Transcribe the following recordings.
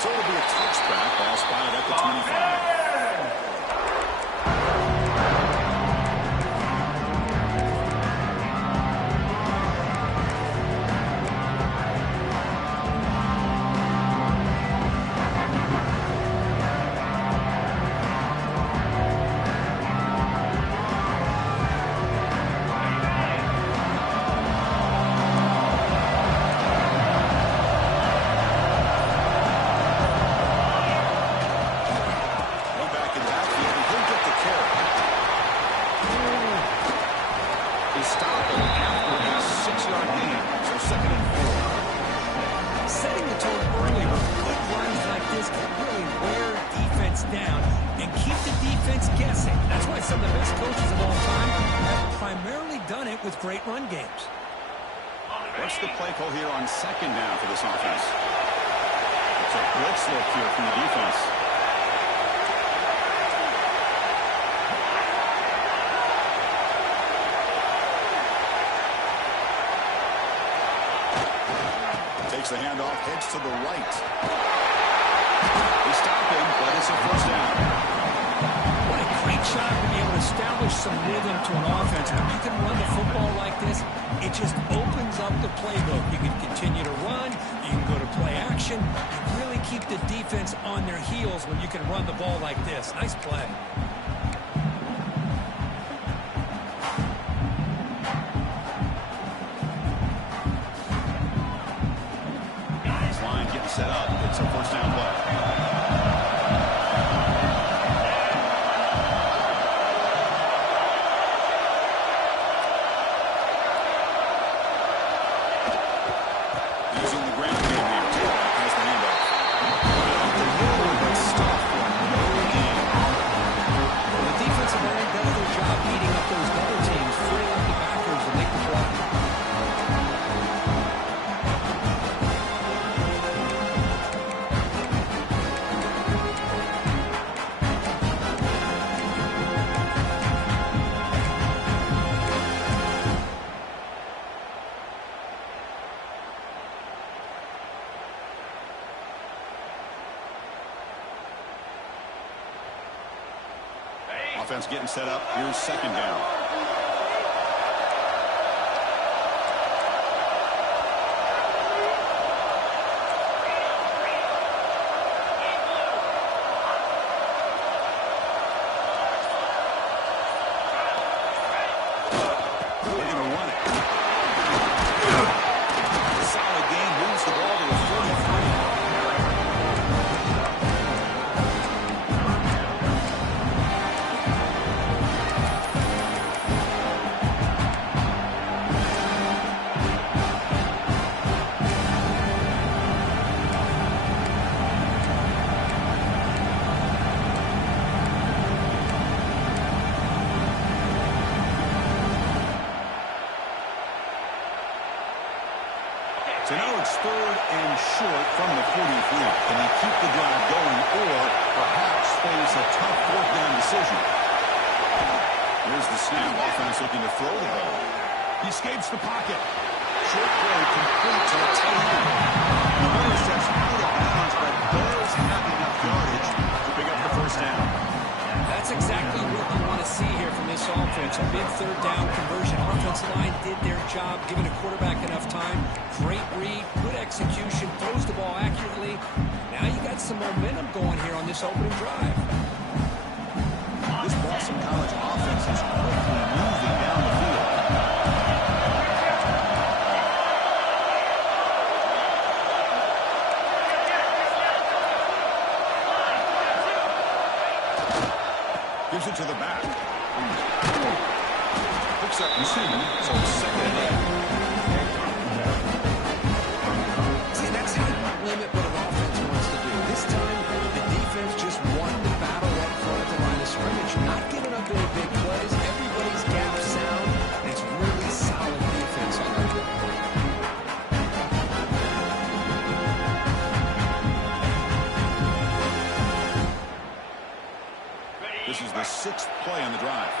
So it'll be a touchback. Ball spotted at the 25. With great run games. What's the play call here on second down for this offense? It's a blitz look here from the defense. Takes the handoff, heads to the right. They stop him, but it's a first down. What a great shot to be able to establish some rhythm to an offense. When you can run the football like this, it just opens up the playbook. You can continue to run. You can go to play action. You really keep the defense on their heels when you can run the ball like this. Nice play. This line getting set up. It's a first down play. Offense getting set up. Here's second down. They're going to run it. Solid game. Moves the ball to the 43. So now it's 3rd and short from the 43. Can they keep the drive going or perhaps face a tough 4th down decision? Here's the snap. Offense looking to throw the ball. He escapes the pocket. Short play complete to the tight end. The runner steps out of bounds but does have enough yardage to pick up the first down. That's exactly what you want to see here from this offense. A big 3rd down conversion. Offensive line did their job, giving a quarterback enough time. Great read, good execution, throws the ball accurately. Now you got some momentum going here on this opening drive. This Boston College offense is quickly moving down the field. Gives it to the back. Picks up 2, so it's 2nd and 8. See, that's how you limit what an offense wants to do. This time, the defense just won the battle up front at the line of scrimmage, not giving up any big plays. Everybody's gap sound, and it's really solid defense on that field. This is the 6th play on the drive.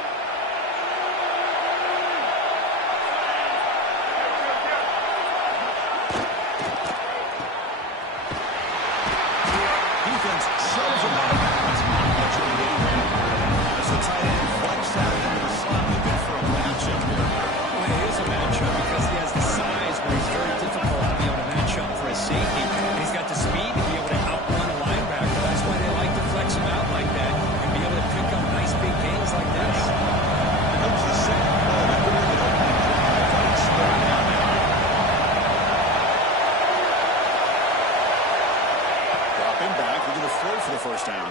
to throw for the first down.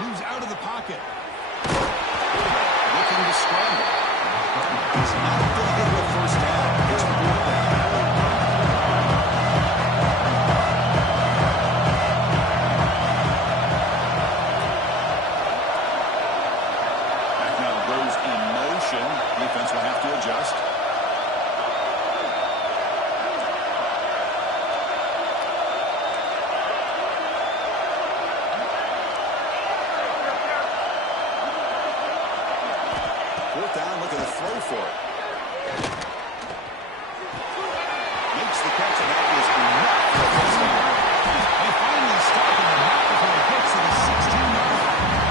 Moves out of the pocket. Looking to scramble. He's not going to get a first down. It's fourth down. Back now goes in motion. Defense will have to adjust. Fourth down, looking to throw for it. Makes the catch, and that is enough for a first down. They finally stop him, and not before he gets to the 16-yard line.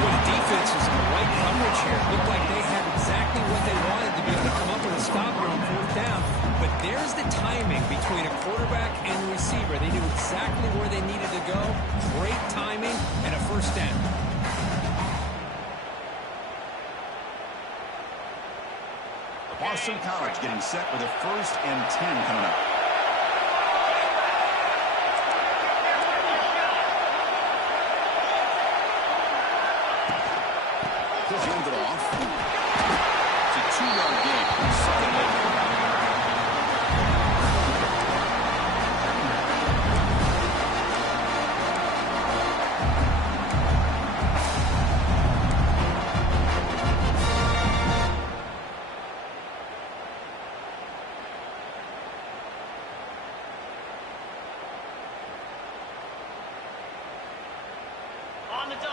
Well, the defense was in the right coverage here. Looked like they had exactly what they wanted to be able to come up with a stop here on fourth down. But there's the timing between a quarterback and the receiver. They knew exactly where they needed to go. Great timing and a first down. Boston College getting set with a 1st and 10 coming up. He'll hand it off. It's a 2-yard gain. Second down.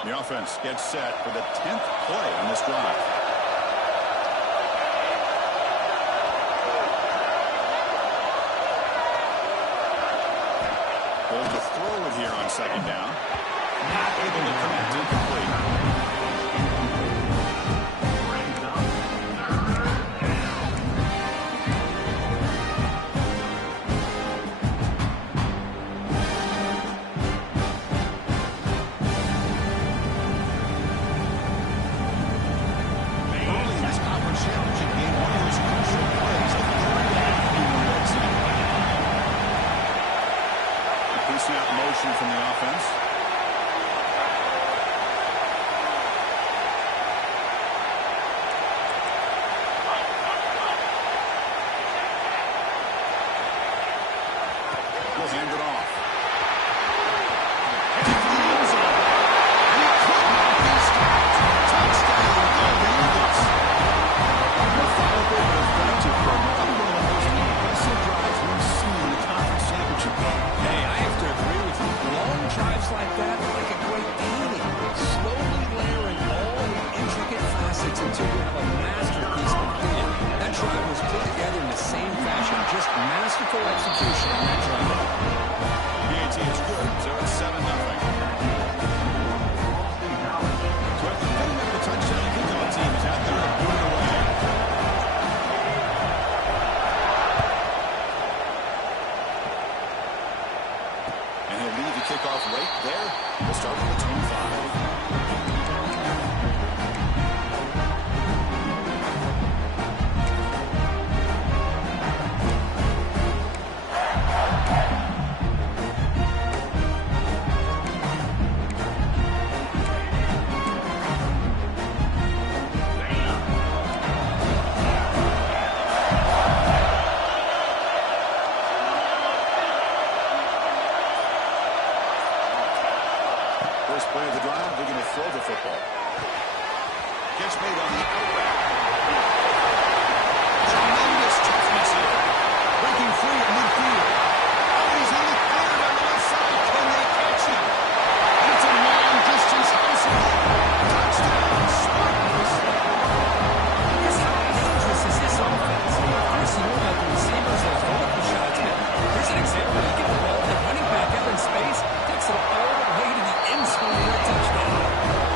The offense gets set for the 10th play on this drive. Hold to throw it here on second down. Not able to connect, incomplete. Snap motion from the offense. We'll hand it off. And into the end zone. And he could not be stopped. Touchdown, Golden Eagles. Methodical and effective for probably one of the most impressive drives we've seen in the conference championship game. Hey, I have to agree with you. Long drives like that are like a great painting. Slowly layering all the intricate facets until you have a masterpiece completed. That drive was put together in the same fashion. Just masterful execution on that drive. PAT is good, so it's 7-0. So after putting up the touchdown, the kickoff team is out there to put it away. And he'll leave the kickoff right there. We'll start from the 25. First play of the drive, they're going to throw the football. Gets made on the out route. Tremendous toughness here. Breaking free at midfield. Oh, he's on the corner on the left side. Can they catch him? It's a long-distance household. Touchdown, Spartans. Because how dangerous is this offense? Of course, you know about the receivers and vertical shots, but here's an example. You get the ball, the running back out in space, takes it all the way to the end zone for a touchdown.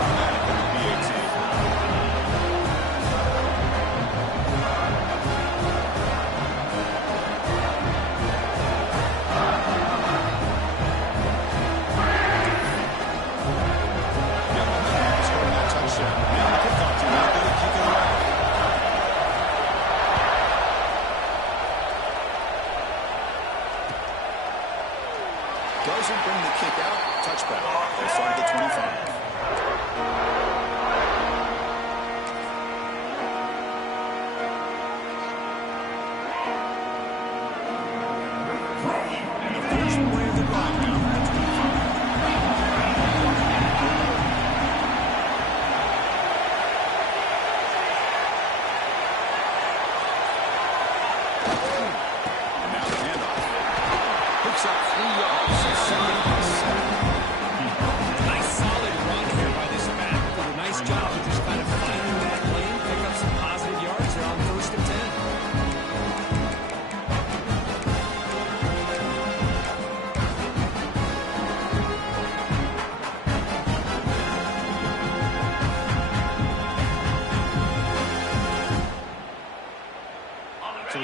Automatic in the PAT.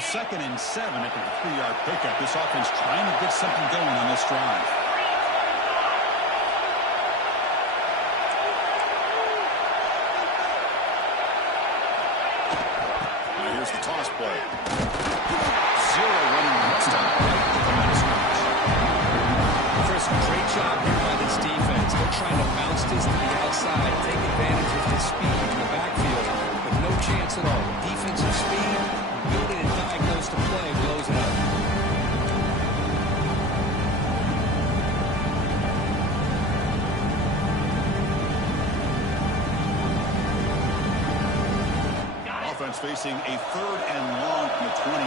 2nd and 7 after the 3-yard pickup. This offense trying to get something going on this drive. Now here's the toss play. Zero running next time. Chris, great job here by this defense. They're trying to bounce this to the outside, take advantage of the speed in the backfield, but no chance at all. Defensive speed, build it and diagnose the play, blows it up. Offense facing a 3rd and long from the 28.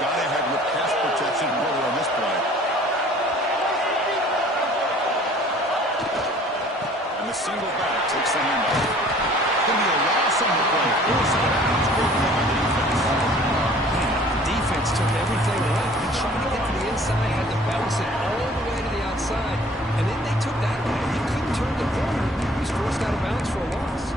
Got ahead with pass protection earlier on this play. And the single back takes the handoff. Going to be a loss on the play. Force it out. Great play by the defense. The defense took everything left. He tried to get to the inside, had to bounce it all the way to the outside, and then they took that away. He couldn't turn the corner. He was forced out of bounds for a loss.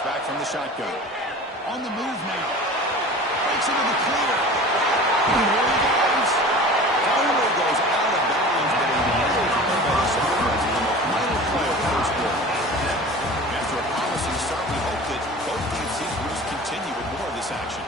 Back from the shotgun. On the move now. Breaks into the clear. And here he goes. Finally goes out of bounds, but a little play by the Sopranos on the final play of the first quarter. After a promising start, we hope that both these teams will just continue with more of this action.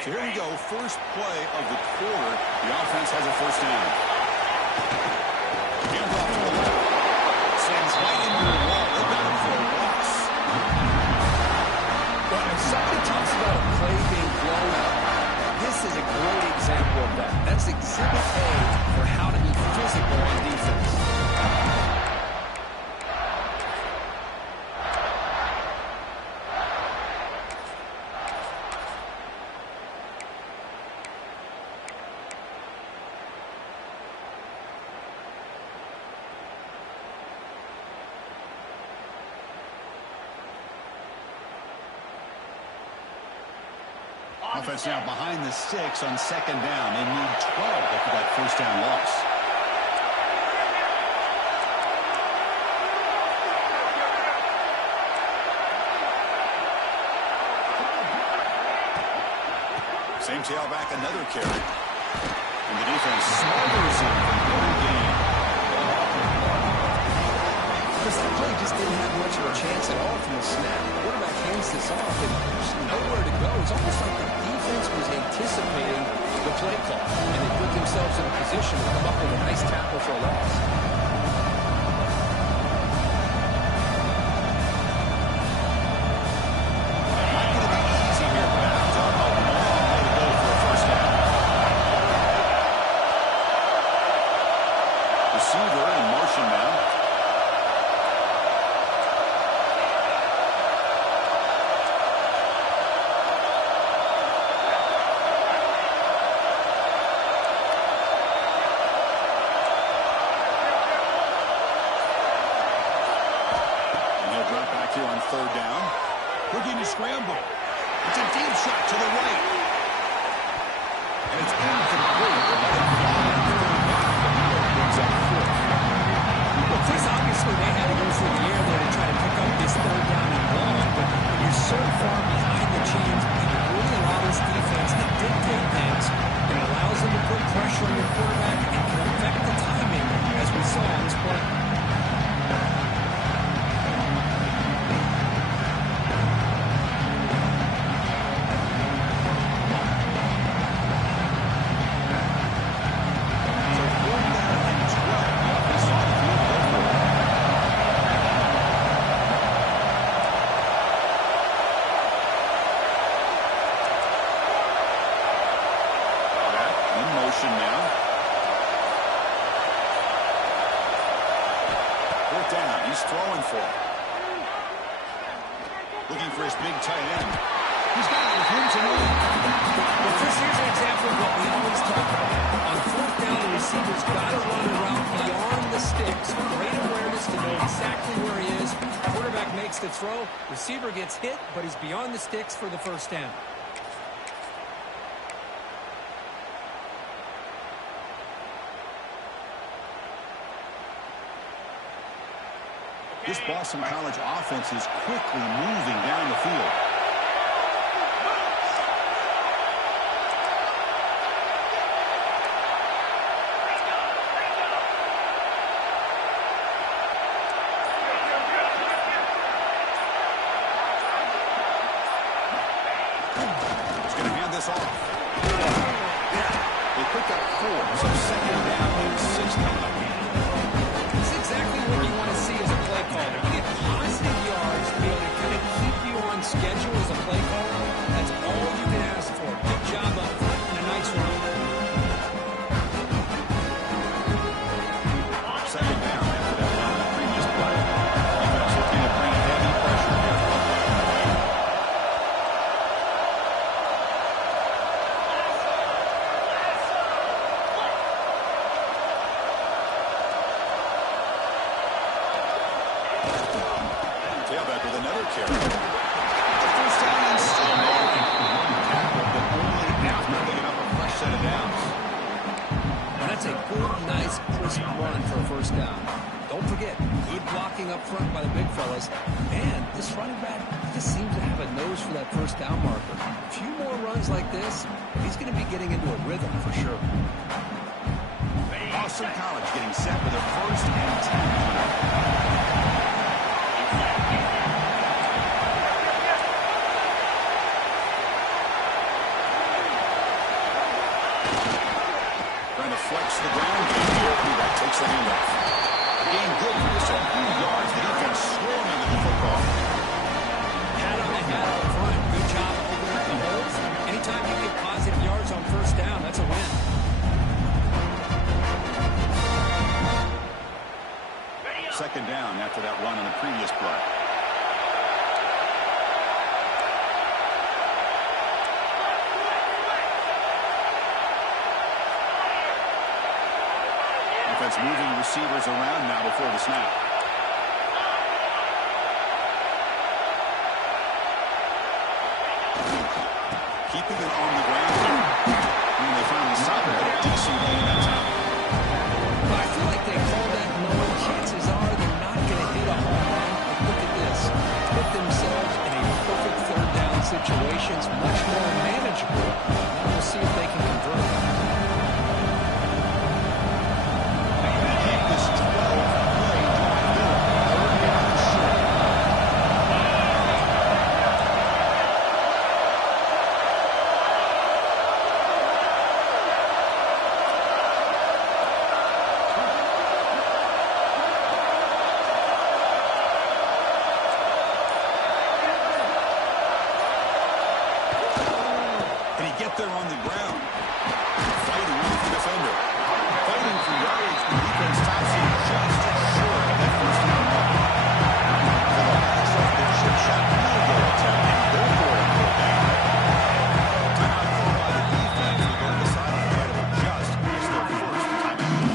So here we go, first play of the quarter. The offense has a first down. Handoff to the left. Sends right into the wall. They got him for a loss. Well, if somebody talks about a play being blown up, this is a great example of that. That's exhibit A for how to be physical on defense. Offense now behind the sticks on 2nd down. They need 12 after that first down loss. Same tailback, another carry. And the defense smothers him for no gain. Because that play just didn't have much of a chance at all from the snap. The quarterback hands this off, and there's nowhere to go. It's almost like the defense was anticipating the play call, and they put themselves in a position to come up with a nice tackle for a loss. Not going to be easy here, but Adams on a long way to go for a first down. Receiver in motion now. Here on 3rd down. Looking to scramble. It's a deep shot to the right. And it's incomplete. Let it fly. Brings up 4th. Well, Chris, obviously they had to go for the air there to try to pick up this 3rd down and long, but when you're so far behind the chains, you can really allow this defense to dictate things, and it allows them to put pressure on your quarterback and can affect the timing, as we saw on this play. Fourth down. He's throwing for it. Looking for his big tight end. He's got it with room to move. Well, Chris, here's an example of what we always talk about. On fourth down, the receiver's got to run a route beyond the sticks. Great awareness to know exactly where he is. Quarterback makes the throw. Receiver gets hit, but he's beyond the sticks for the first down. This Boston College offense is quickly moving down the field. He's going to hand this off. They pick up 4, so second down and 6 coming up. It's exactly what you want to see as a play caller. You get positive yards to be able to kind of keep you on schedule as a play caller. That's all you can ask for. Good job up front and a nice run. Second down after that run on the previous play. Defense looking to bring heavy pressure here. Tailback with another carry. First down and still marking. Tackle, but only after picking up a fresh set of downs. And that's a good, nice, crisp run for a first down. Don't forget, good blocking up front by the big fellas. Man, this running back just seems to have a nose for that first down marker. A few more runs like this, he's going to be getting into a rhythm for sure. Boston College getting set for their first and 10 coming up. Trying to flex the ground game here. That takes the handoff. Gain good for just a few yards. The defense swarming with the football. Hat on the hat up front. Good job opening up the holes. Anytime you get positive yards on first down, that's a win. Second down after that run on the previous play. Offense moving receivers around now before the snap. Keeping it on the ground here. And they finally stop it. A decent gain that time. I feel like they call that knowing chances are they're not going to hit a home run. But look at this. Put themselves in a perfect third down situation. It's much more manageable. Now we'll see if they can convert. Keep this 12-play drive going. Third down and short. Can he get there on the ground? Fighting with the defender. Fighting for yards. The defense stops him just short of that first down mark. For the pass off the chip shot field goal attempt and go for it on fourth down. Timeout called by the defense. They go to the sideline to try to adjust. It's their first timeout.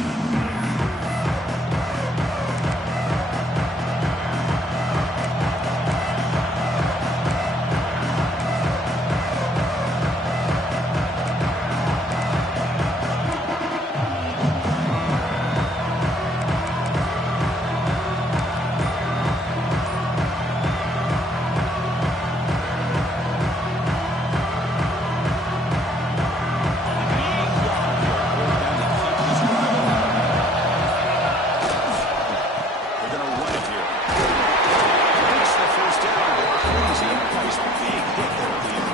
They're going to run it here. Reach the first down. Crazy. Nice big hit there at the end.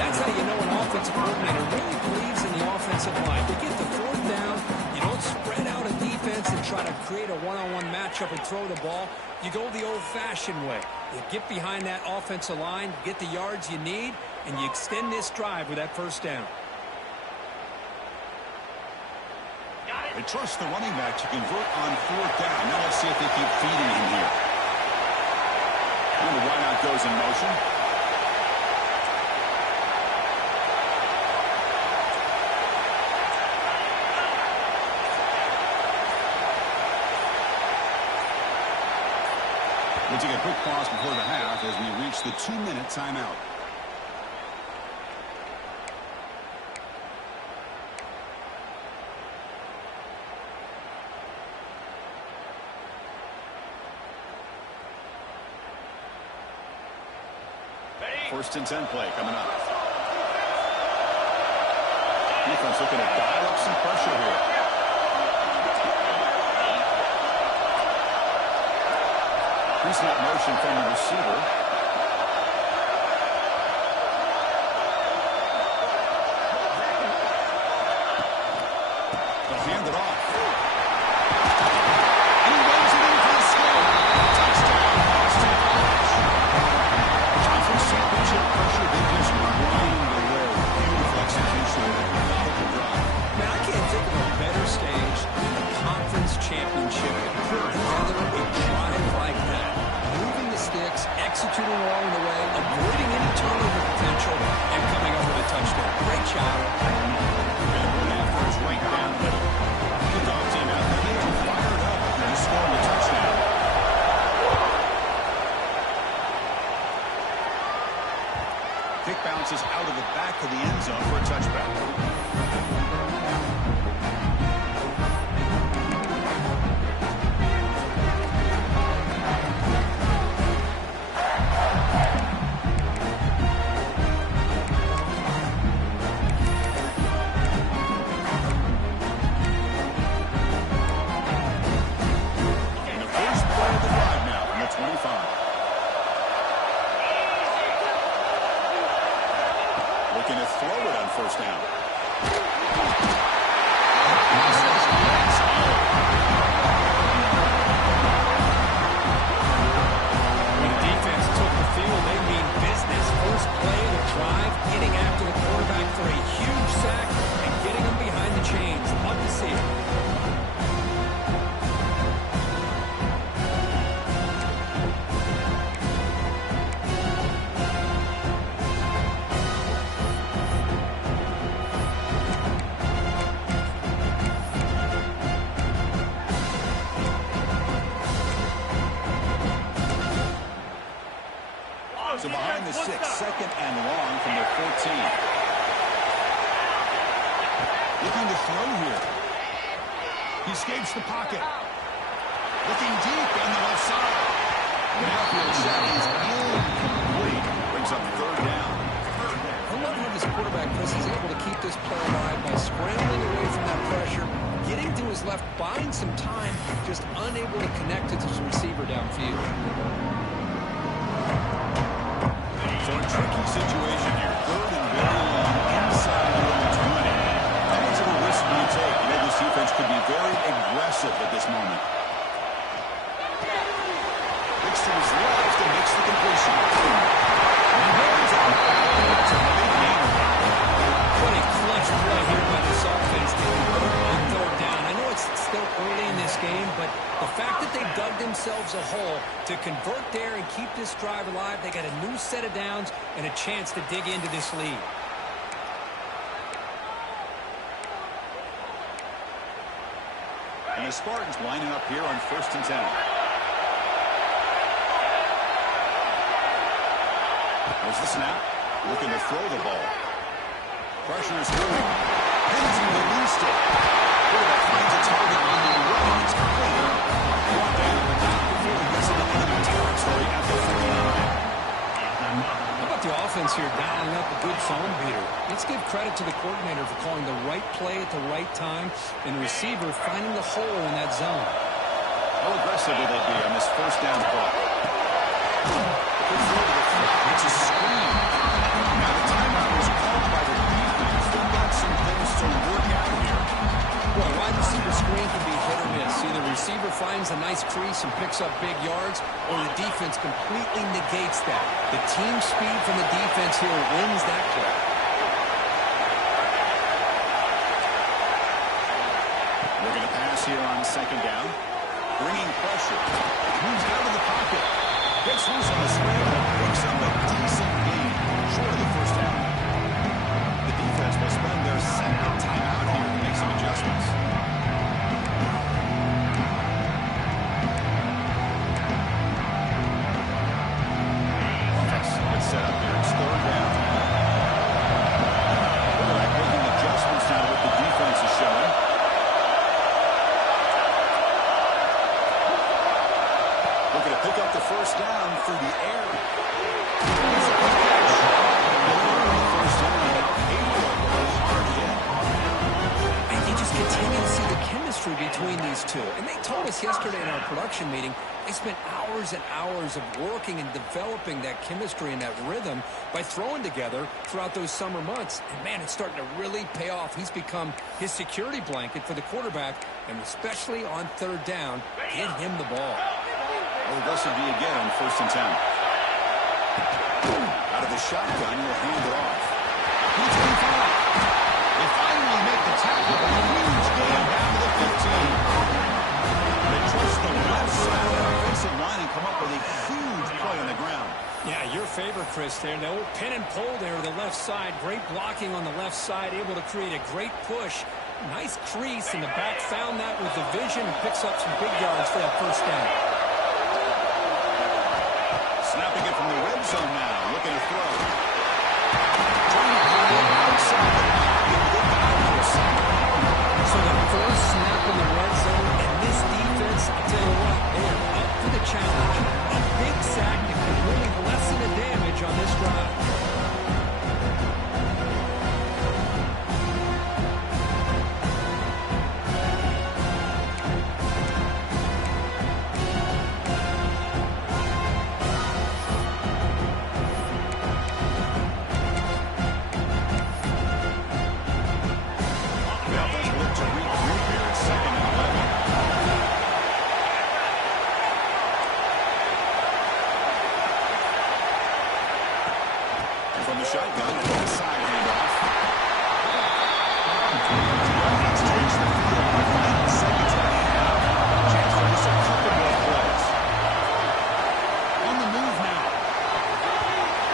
That's how you know an offensive coordinator really believes in the offensive line. You get the fourth down, you don't spread out a defense and try to create a one-on-one matchup and throw the ball. You go the old-fashioned way. You get behind that offensive line, get the yards you need, and you extend this drive with that first down. Got it. They trust the running back to convert on 4th down. Now let's see if they keep feeding him here. And the wideout goes in motion. We'll take a quick pause before the half as we reach the 2-minute timeout. First and 10 play coming up. Defense looking to dial up some pressure here. Pre-snap motion from the receiver. They'll hand it off. And he runs it in for the score. Touchdown, Boston College. Conference championship pressure, they just grind away. Beautiful execution of a methodical drive. Man, I can't think of a better stage than the conference championship. Put together a drive like that. Moving the sticks, executing along the way, avoiding any turnover potential, and coming up with a touchdown. Great job. And after it's right down the middle. Kickoff team out there, they are fired up after just scoring a touchdown. Kick bounces out of the back of the end zone for a touchback. Looking to throw it on first down. When the defense took the field, they mean business. First play of the drive, getting after the quarterback for a huge sack and getting him behind the chains. Love to see it. So behind the 6, second and long from the 14. Looking to throw here. He escapes the pocket. Looking deep on the left side. Mayfield shot is incomplete. Brings up 3rd down. I love how this quarterback, Chris, is able to keep this play alive by scrambling away from that pressure, getting to his left, buying some time, just unable to connect it to his receiver downfield. So a tricky situation here. 3rd and very long inside the own 20. How much of a risk do you take? You know, this defense could be very aggressive at this moment. Looks to his left and makes the completion. And he goes out. It's a big gain. What a clutch play here by this offense to convert on 3rd down. I know it's still early in this game, but the fact that they dug themselves a hole to convert there and keep this drive alive, they got a new set of downs and a chance to dig into this lead. And the Spartans lining up here on 1st and 10. There's the snap. Looking to throw the ball. Pressure is coming. Pins and released it. Quarterback finds a target on the right. It's complete. Brought down before he gets into enemy territory at the 49. How about the offense here dialing up a good zone beater? Let's give credit to the coordinator for calling the right play at the right time and the receiver finding the hole in that zone. How aggressive will they be on this 1st down play? Good throw to the front. It's a screen. Now the timeout is called by the defense. They've got some things to work out here. Well, wide receiver screen can be hit or miss. Either receiver finds a nice crease and picks up big yards, or the defense completely negates that. The team speed from the defense here wins that play. They're going to pass here on second down. Bringing pressure. Moves out of the pocket. Gets loose on the scramble. Picks up a decent gain. Short of the first down. The defense will spend their second timeout here to make some adjustments. Offense gets set up here. It's third down. Quarterback making adjustments now to what the defense is showing. Looking to pick up the first down through the air. And you just continue to see the chemistry between these two. And they told us yesterday in our production meeting, they spent hours and hours of working and developing that chemistry and that rhythm by throwing together throughout those summer months. And, man, it's starting to really pay off. He's become his security blanket for the quarterback, and especially on third down, get him the ball. Well, this will be again on 1st and 10. Out of the shotgun, will hand it off. He's going to find. They finally make the tackle. A huge gain down to the 15. They twist the left side of the offensive line and come up with a huge play on the ground. Yeah, your favorite, Chris, there. The old pin and pull there to the left side. Great blocking on the left side, able to create a great push. Nice crease, and the back found that with the vision and picks up some big yards for that first down. Snapping it from the red zone now. Looking to throw. So the first snap in the red zone, and this defense, I'll tell you what, they are up for the challenge. A big sack that could really lessen the damage on this drive. From the shotgun, and a side handoff. Takes the field with 9 seconds and a half. Chance for just a couple more plays. On the move now.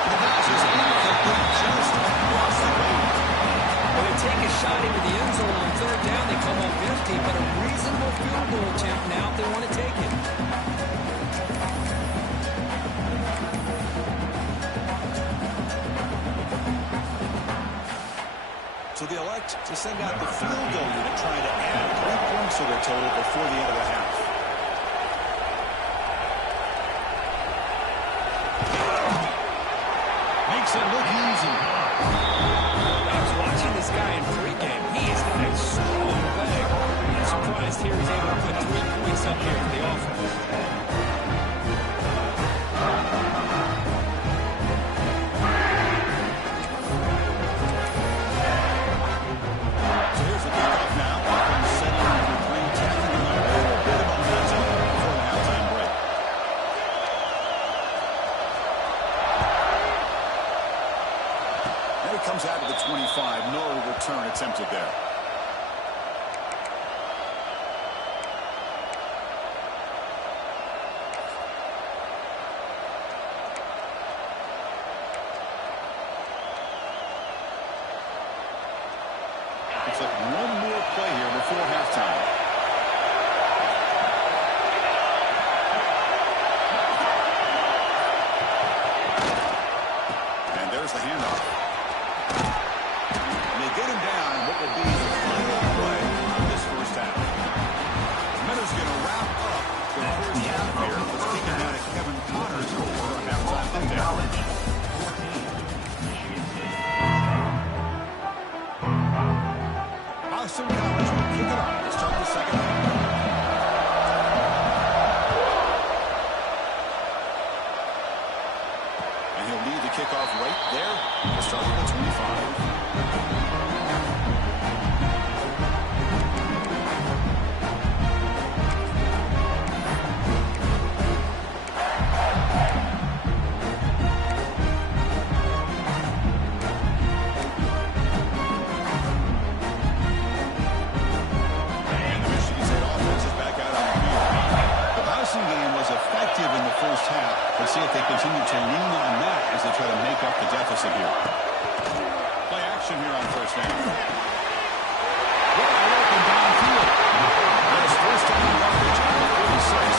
The pass is incomplete just across the way. When they take a shot into the end zone on third down, they come up empty, but a reasonable field goal attempt now if they want to take it. So they elect to send out the field goal unit, trying to add 3 points to their total before the end of the half. Makes it look easy. I was watching this guy in pregame. He has got a strong leg. I'm surprised here he's able to put 3 points up here for the offense. Comes out of the 25. No return attempted there. Looks like one more play here before halftime. And there's the handoff. Get him down in what will be the final play of this first half. Miners going to wrap up the first half here. Let's take it down to Kevin Connors for a halftime rundown. Boston College will kick it off to start the second half. And he'll lead the kickoff right there to start at the 25. continue to lean on that as they try to make up the deficit here. Play action here on first down. Wide open downfield. That's first down yardage on the 46.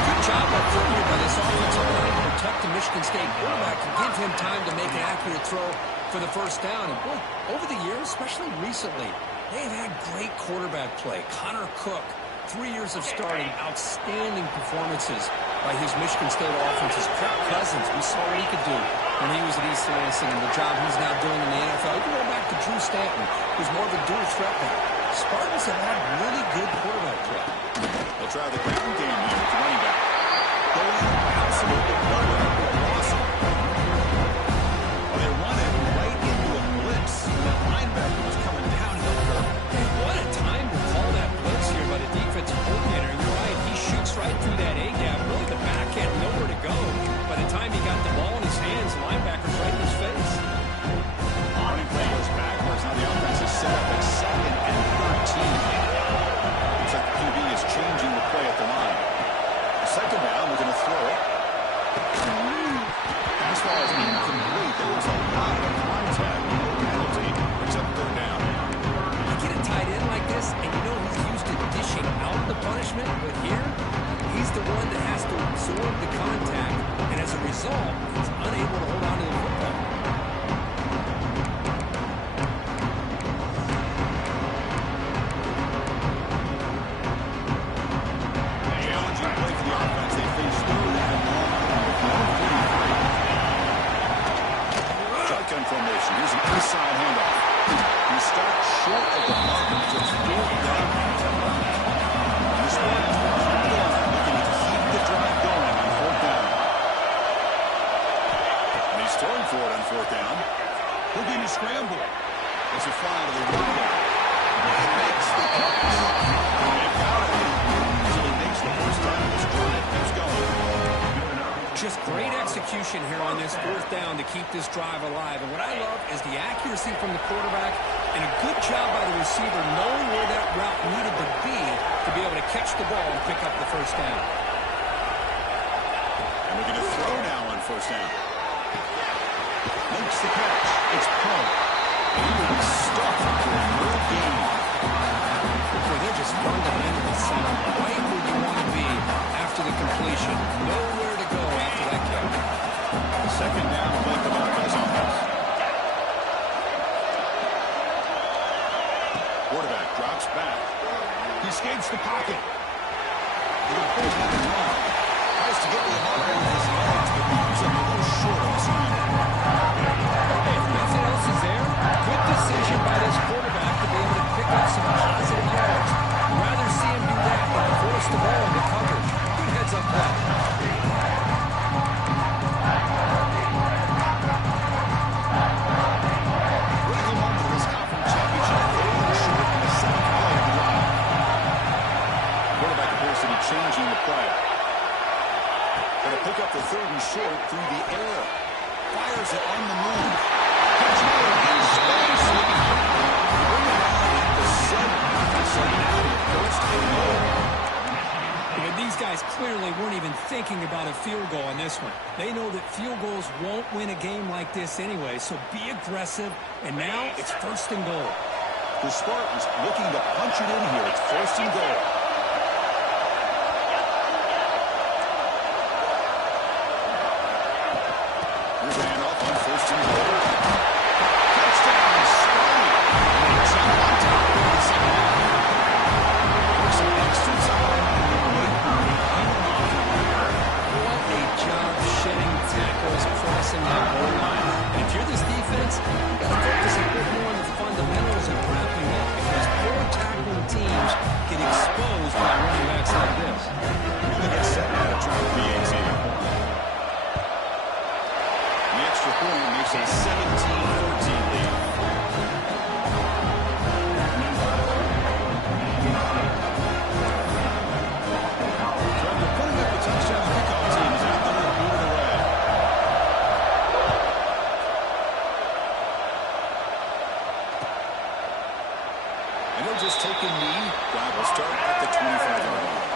Good job up front here by this offensive line to protect the Michigan State quarterback and give him time to make an accurate throw for the first down. And boy, over the years, especially recently, they've had great quarterback play. Connor Cook, 3 years of starting, outstanding performances by his Michigan State offenses. Kirk Cousins, we saw what he could do when he was at East Lansing and the job he's now doing in the NFL. You can go back to Drew Stanton, who's more of a dual threat guy. Spartans have had really good quarterback play. They'll try the ground game here with the running back. Going absolutely nowhere. Awesome. Well, they run it right into a blitz. The linebacker was coming down in the curve. And what a time to call that blitz here by the defensive coordinator. You're right, he shoots right through that A-gap. Really, the back had nowhere to go. By the time he got the ball in his hands, the linebacker's right in his face. Running play goes backwards. Now the offense is set up at 2nd and 13. Looks like the QB is changing the play at the line. Second down, we're going to throw it. Fastball is incomplete. There was a lot of contact. No penalty. Brings up third down. You get a tight end like this, and you know he's used to dishing out the punishment, but here, he's the one that has to absorb the contact, and as a result, he's unable to hold on to the football. Formation. Here's an inside handoff. He starts short of the mark, just fourth down. And the Spartans will keep going, looking to keep the drive going on fourth down. And he's throwing for it on fourth down. Looking to scramble. There's a fly to the right. He makes the catch. They've got it. So he makes the first time of this drive. Keeps going. Just great execution here on this fourth down to keep this drive alive. And what I love is the accuracy from the quarterback and a good job by the receiver knowing where that route needed to be able to catch the ball and pick up the first down. And we're going to throw now on first down. Makes the catch. It's Poe. He was stuck for a third game. Boy, they're just fundamentally sound right where you want to be after the completion. Nowhere to go after that catch. Second down, play the Marquez offense. Quarterback drops back. He escapes the pocket. He can pull that long. Tries to get to the marker with his legs, but comes up a little short of the assignment. Hey, if nothing else is there, good decision by this quarterback to be able to pick up some positive yards. I'd rather see him do that than force the ball into coverage. Good heads-up play. Critical moment of this conference championship. Third short and the 7th play of the drive. Quarterback appears to be changing the play. Going to pick up the 3rd and short through the air. Fires it on the move. Catch made in space. Bring it out at the 7. So now first and goal. But these guys clearly weren't even thinking about a field goal on this one. They know that field goals won't win a game like this anyway, so be aggressive, and now it's first and goal. The Spartans looking to punch it in here. It's first and goal. Here's a handoff on first and goal. Touchdown, Sparty. And it's up on top of the second half. There's some extra time. What a job shedding tackles crossing that goal line. And if you're this defense, you've got to focus a bit more on the fundamentals and wrapping up because poor tackling teams get exposed by running backs like this. They get set now to try to be easy. The extra point makes a 17-14 lead. And he'll just take a knee. Drive will start at the 25-yard line.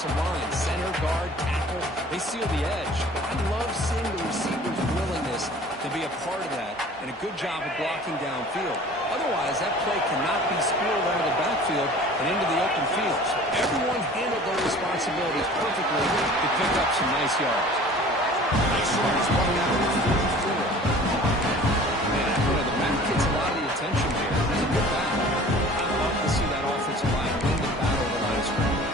offensive line. Center, guard, tackle, they seal the edge. I love seeing the receiver's willingness to be a part of that and a good job of blocking downfield. Otherwise, that play cannot be spilled out of the backfield and into the open field. So everyone handled their responsibilities perfectly to pick up some nice yards. Nice yards brought down to 44. Man, the back gets a lot of the attention here. It's a good battle. I love to see that offensive line win the battle of the line of scrimmage.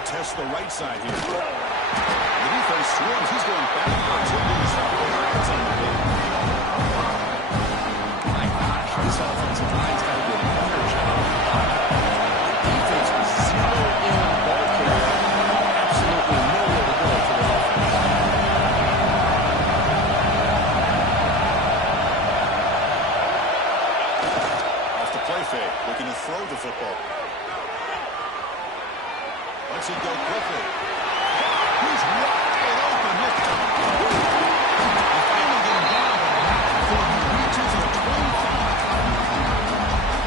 Test the right side here. The defense swarms. He's going backwards. My gosh, this offensive line's got to do a better job. The defense was zeroed in on the ball carrier. Absolutely nowhere to go for the offense. Off the play fake, looking to throw the football. Lets it go quickly. He's wide open. They finally get him down before he reaches the 25.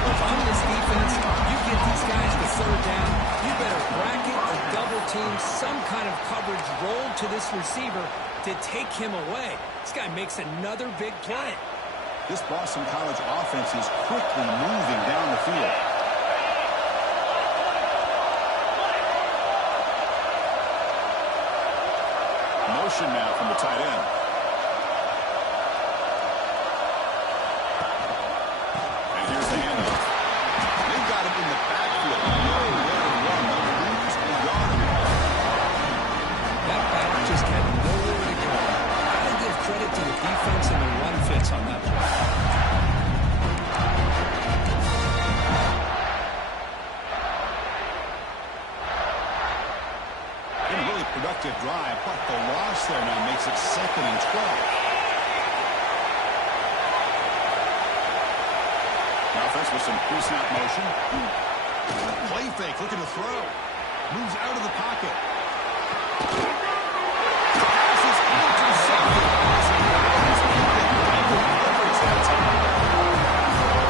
If I'm this defense, you get these guys to third down, you better bracket or double team some kind of coverage roll to this receiver to take him away. This guy makes another big play. This Boston College offense is quickly moving down the field. Motion now from the tight end. And here's the handoff. They've got him in the backfield. Nowhere to run. They'll lose a yard. That back just had nowhere to go. Gotta give credit to the defense and the run fits on that play. Productive drive, but the loss there now makes it 2nd and 12. Now offense with some pre-snap motion. Play fake, looking to throw. Moves out of the pocket. Passes intercepted.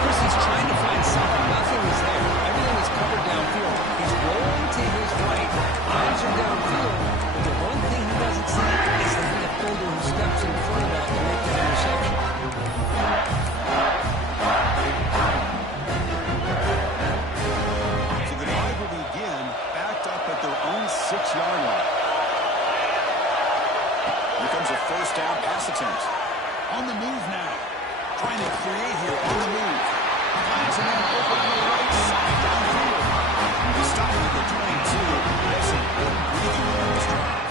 Chris, he's trying to find something. Nothing is there. Everything is covered downfield. He's rolling to his right. Eyes are downfield. But the one thing he doesn't see is the defender who steps in front of that to make the interception. So the drive will begin backed up at their own 6-yard line. Here comes a first down pass attempt. On the move now. Trying to create here on the move. Finds a man open on the right side downfield. He stopped at the 22. That's a good breathing room this drive.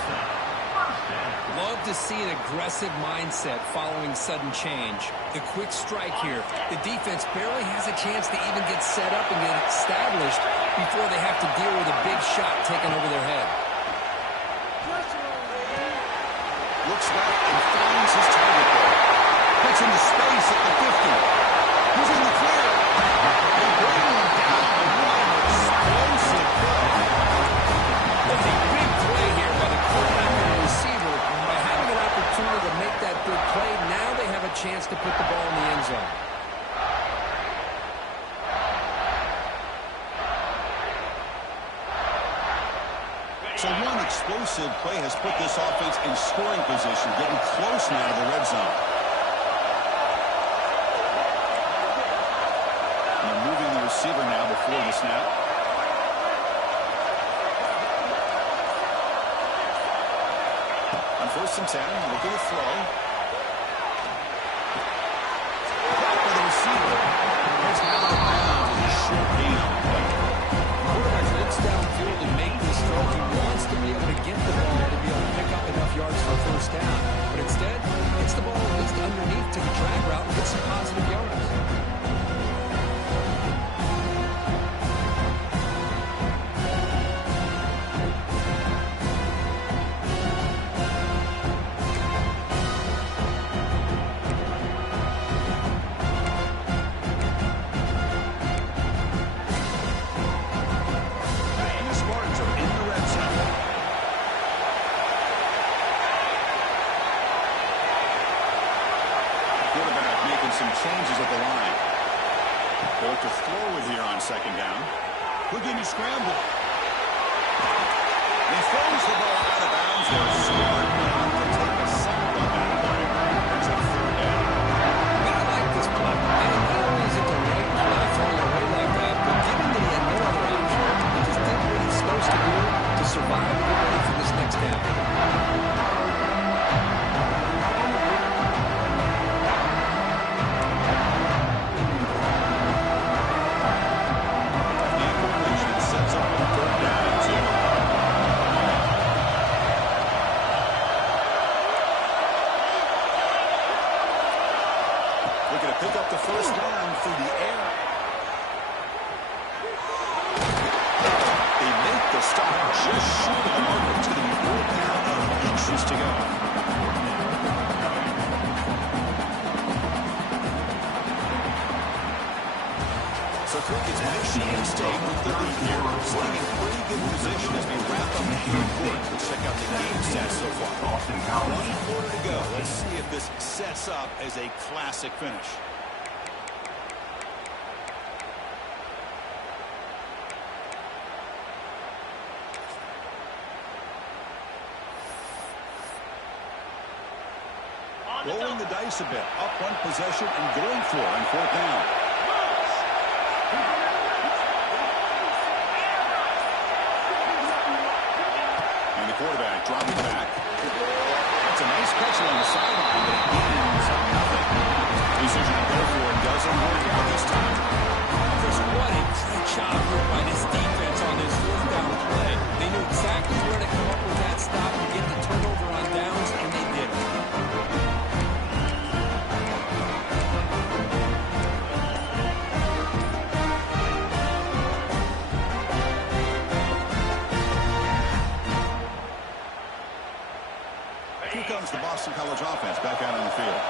Love to see an aggressive mindset following sudden change. The quick strike here. The defense barely has a chance to even get set up and get established before they have to deal with a big shot taken over their head. Looks left and finds his target there. Gets into space at the 50. He's in the clear. They bring him down. What an explosive play. That's a big play here by the quarterback and the receiver. By having an opportunity to make that big play, now they have a chance to put the ball in the end zone. So one explosive play has put this offense in scoring position, getting close now to the red zone. And moving the receiver now before the snap. On 1st and 10, look at the throw. Caught by the receiver. It's out of bounds with a short gain on the play. Quarterback looks downfield and make this throw. He wants to be able to get the ball to be able to pick up enough yards for a first down. But instead, gets the ball at least underneath to the drag route and gets some positive yards. quarterback making some changes at the line. Bolt to throw it here on second down. Houdini scramble. He throws the ball out of bounds. They're smart not to take a sack on that play. It's a third down. I like this play. And not only is it the right play throwing away like that, but given that he had no other option, he just did what he's supposed to do to survive and get ready for this next down. Pick up the first down through the air. They make the stop just short of the mark. It's going to be 4 inches to go. So Cricket's Michigan State with the lead here. Sitting in pretty good position as we wrap up the third quarter. Let's check out the game stats so far. 1 quarter to go. Let's see if this sets up as a classic finish. Rolling the dice a bit. Up one possession and going for it on fourth down. And the quarterback dropping back. That's a nice catch along the sideline, but it gains nothing. Decision to go for it doesn't work out this time. Chris, what a great job here by this defense on this fourth down play. They knew exactly where to come up with that stop and get the turnover on downs, and they did it. Here comes the Boston College offense back out on the field.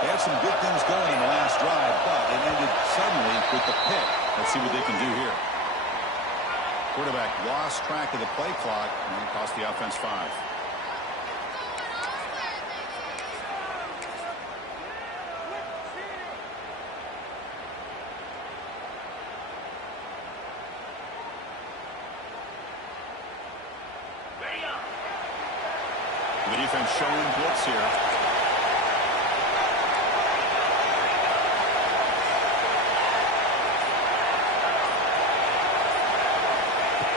They had some good things going in the last drive, but it ended suddenly with the pick. Let's see what they can do here. Quarterback lost track of the play clock and cost the offense 5. The defense showing blitz here.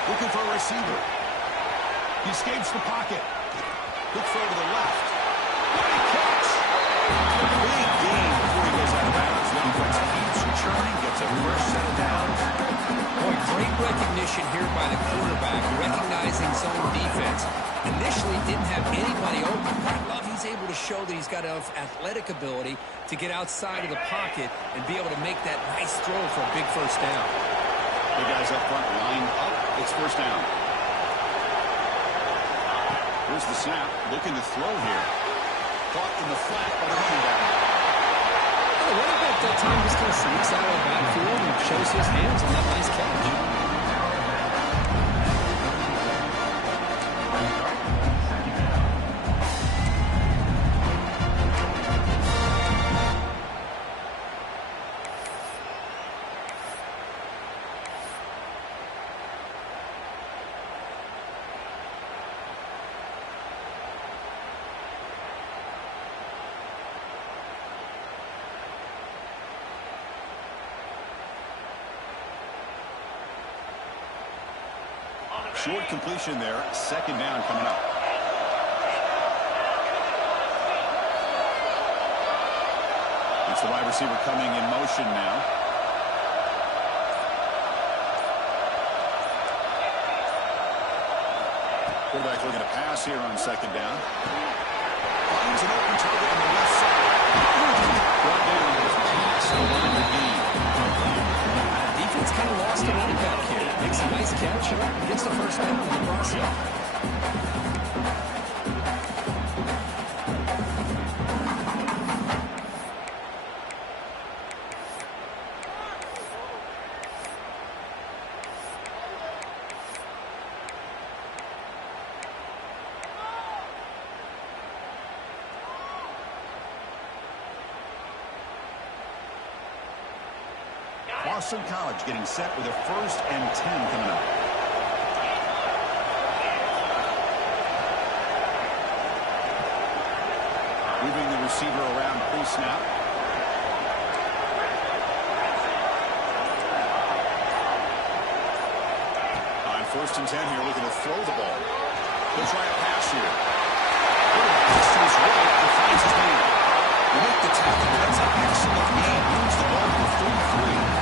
Looking for a receiver. He escapes the pocket. Quick throw to the left. Great catch. Big gain before he goes out of bounds. The defense keeps churning, gets a first set of downs. Boy, great recognition here by the quarterback, recognizing zone defense. Initially didn't have anybody open. I love he's able to show that he's got enough athletic ability to get outside of the pocket and be able to make that nice throw for a big first down. The guys up front lined up. It's first down. Here's the snap. Looking to throw here. Caught in the flat by the running back. The running back that time just kind of sneaks out of the backfield and shows his hands on that nice catch. Short completion there. Second down coming up. It's the wide receiver coming in motion now. Quarterback looking to pass here on second down. Finds an open target on the left side. Brought down with a pass around the game. Defense kind of lost a running back here. Makes a nice catch and gets the first down in the process. Boston College getting set with a 1st and 10 coming up. Moving the receiver around pre-snap. On 1st and 10 here, looking to throw the ball. He'll try a pass here. Pass to his right, defines his man. You make the tackle. That's an excellent game. Moves the ball for 3-3.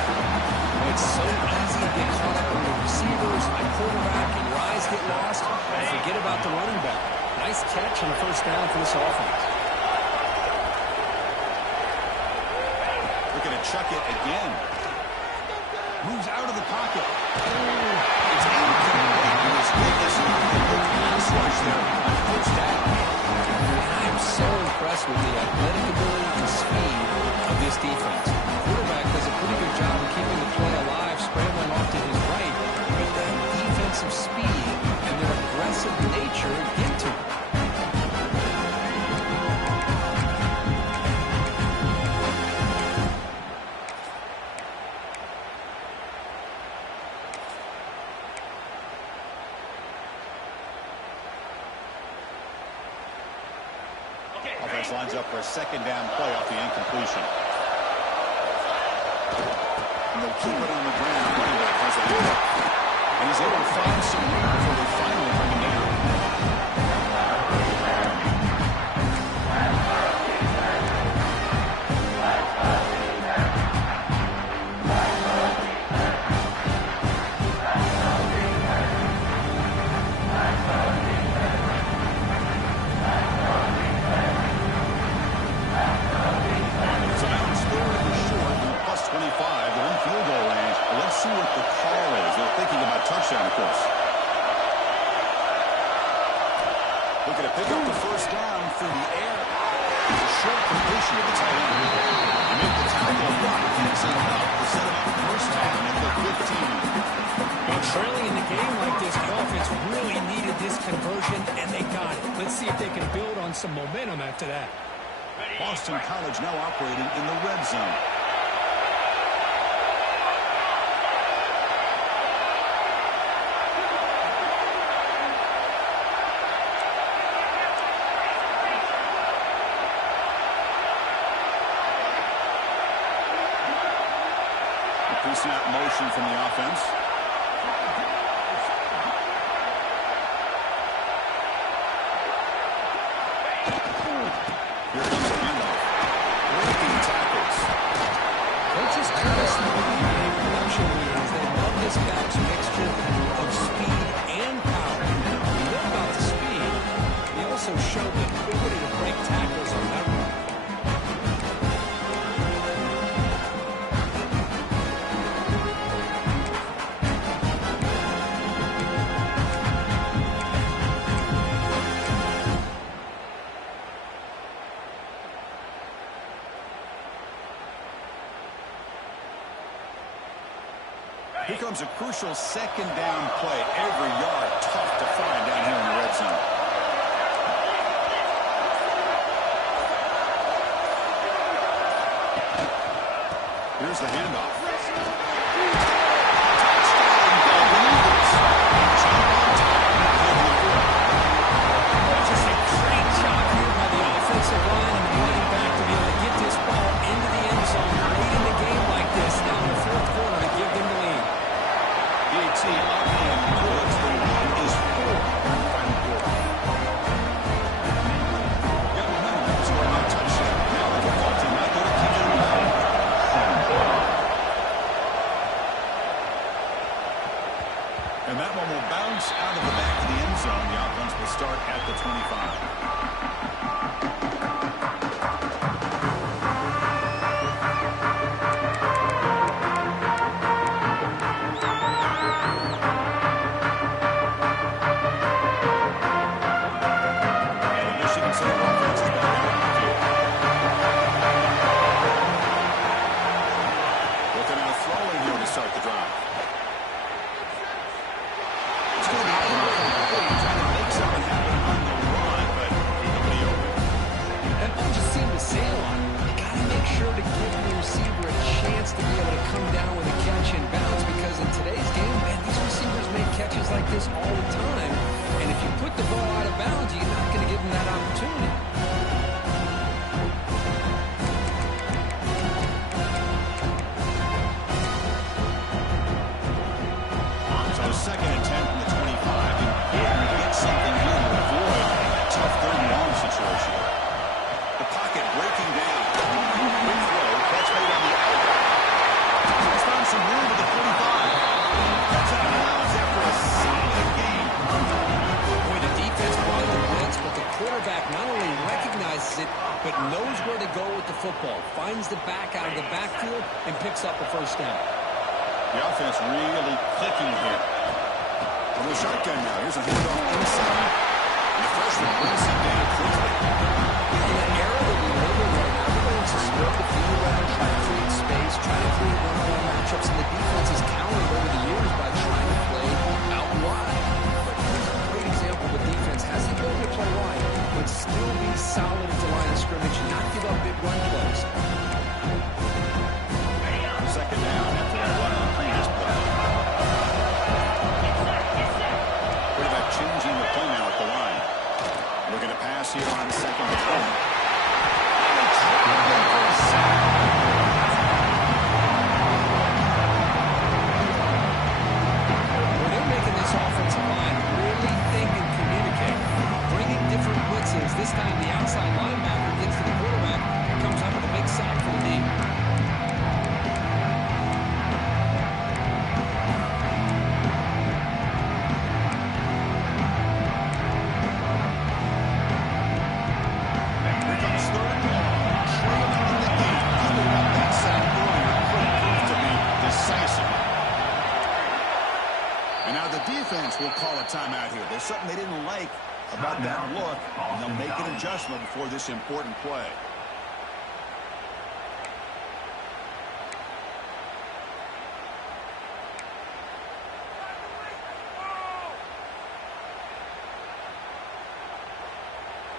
It's so easy to get caught up in the receivers, the quarterback, and your eyes get lost. And forget about the running back. Nice catch and a 1st down for this offense. Looking to chuck it again. Moves out of the pocket. It's incomplete. He was quickest in the pass rush there on 1st down. I am so impressed with the athletic ability and speed of this defense. The quarterback does a pretty good job of keeping the play alive, scrambling off to his right, but that defensive speed and their aggressive nature get to him. Offense lines up for a 2nd down play off the incompletion. And they'll keep it on the ground. Running back has the lead. And he's able to find some room before they finally bring him down. So now it's 3rd and short and plus 25. They're in field goal range. Let's see what the call is. They're thinking about touchdown, of course. Looking to pick up the 1st down through the air. It's a short completion to the tight end. They make the tackle block. It's enough to set him up 1st down at the 15. Well, trailing in the game like this, the offense really needed this conversion, and they got it. Let's see if they can build on some momentum after that. Boston College now operating in the red zone. The pre-snap motion from the offense. Here comes the handoff. Breaking tackles. Coaches tell us in the game production meetings they love this back's mixture of speed and power. We know about the speed. He also showed the ability to break tackles on that run. Here comes a crucial 2nd down play. Every yard tough to find down here in the red zone. Here's the handoff. Just a great job here by the offensive line and the running back to be able to get this ball into the end zone late in the game like this, now in the 4th quarter to give them the lead. BT up and good. The line is 4 in the final quarter. Got momentum to a touchdown. Now the football team out there to kick it away. to go with the football. Finds the back out of the backfield and picks up a first down. The offense really clicking here. From the shotgun now, here's a handoff inside. And the freshman brings it down quickly. In an era that we live in right now, we're going to spread the field around, try to create space, try to create one-on-one matchups, and the defense has countered over the years by trying to play out wide. But here's a great example of a defense has the ability to play wide, but still be solid at the line of scrimmage and not give up big run plays. Second down after that run on previous play. Quarterback changing the play now at the line. Looking to pass here on second down. When they're making this offensive line really think and communicate, bringing different blitzes, this time the outside linebacker gets to the quarterback and comes up with a big sack for the knee. Will call a timeout here. There's something they didn't like about that look, and they'll make an adjustment before this important play.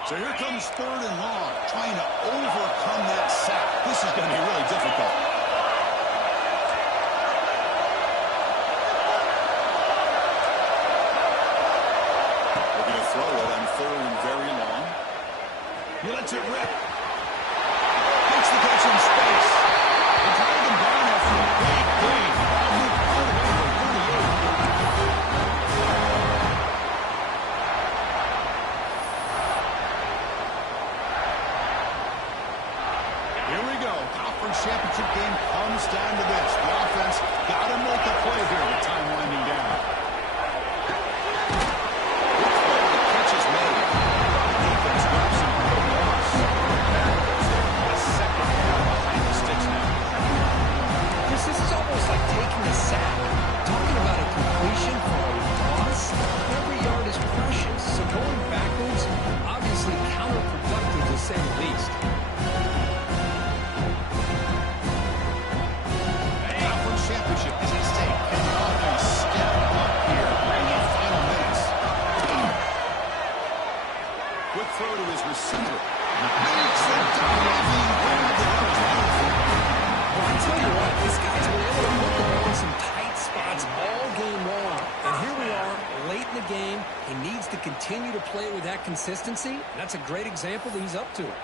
So here comes third and long, trying to overcome that sack. This is going to be really difficult. Throw it on third and very long. He lets it rip. Makes the catch in space. They drag him down after a great gain. All the way to 38. Here we go. Conference championship game comes down to this. The offense got to make a play here with time winding down. This is almost like taking a sack. Talking about a completion for a toss. Every yard is precious, so going backwards, obviously counterproductive to say the least. Conference championship is at stake. Can the offense step up here in the final minutes? Quick throw to his receiver. Makes the diving grab. I'll tell you what, this guy's been able to put the ball in some tight spots all game long. And here we are, late in the game. He needs to continue to play with that consistency. That's a great example that he's up to it.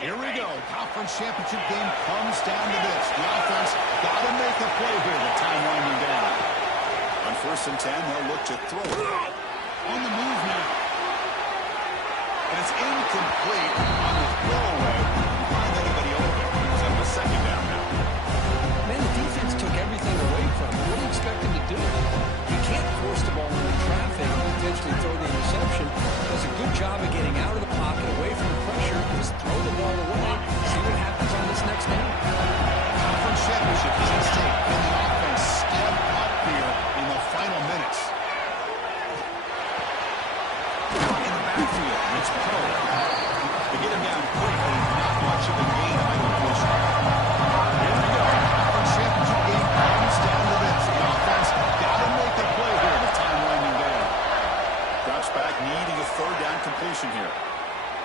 Here we go. Conference championship game comes down to this. The offense got to make a play here with time winding down. On 1st and 10, they'll look to throw it. On the move now. And it's incomplete on the throwaway. Find anybody open. He's on the second down now. Man, the defense took everything away from him. What do you expect him to do? You can't force the ball into traffic and potentially throw the interception. Does a good job of getting out of the pocket, away from the pressure. Just throw the ball away. See what happens on this next down. Conference championship is at stake. Can the offense step up here in the final minutes? In the backfield, it's Poe. To get him down quickly, not much of a gain either push. Here we go. Conference championship game comes down to this. The offense got to make a play here with time winding down. Drops back, needing a third down completion here.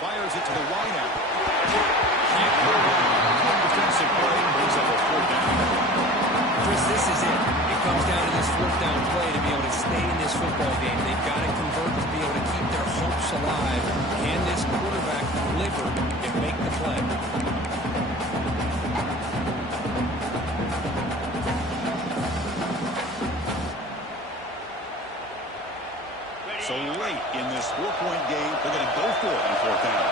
Fires it to the wideout. Can't hold on. Good defensive play. Brings up a fourth down. Chris, this is it. It comes down to this fourth down play to be able to stay in this football game. They've got to convert to be able to keep their hopes alive. Can this quarterback deliver and make the play? So late in this 4-point game. They're going to go for it on 4th down.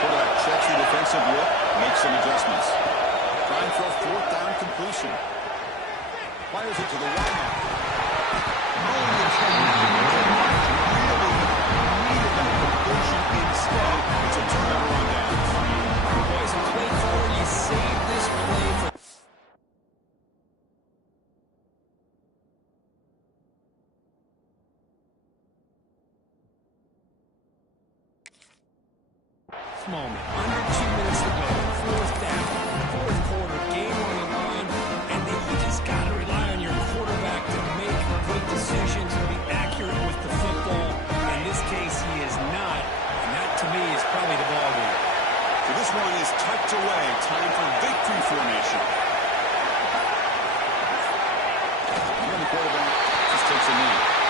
Quarterback checks the defensive look, makes some adjustments. Trying for a 4th down completion. Fires it to the wide. Instead, it's a turnover on downs. Boys, a play caller, you save this play for... moment. Under 2 minutes to go. 4th down. 4th quarter. Game on the line. And then you just got to rely on your quarterback to make good decisions and be accurate with the football. In this case, he is not. And that, to me, is probably the ball game. So this one is tucked away. Time for victory formation. And the quarterback just takes a knee.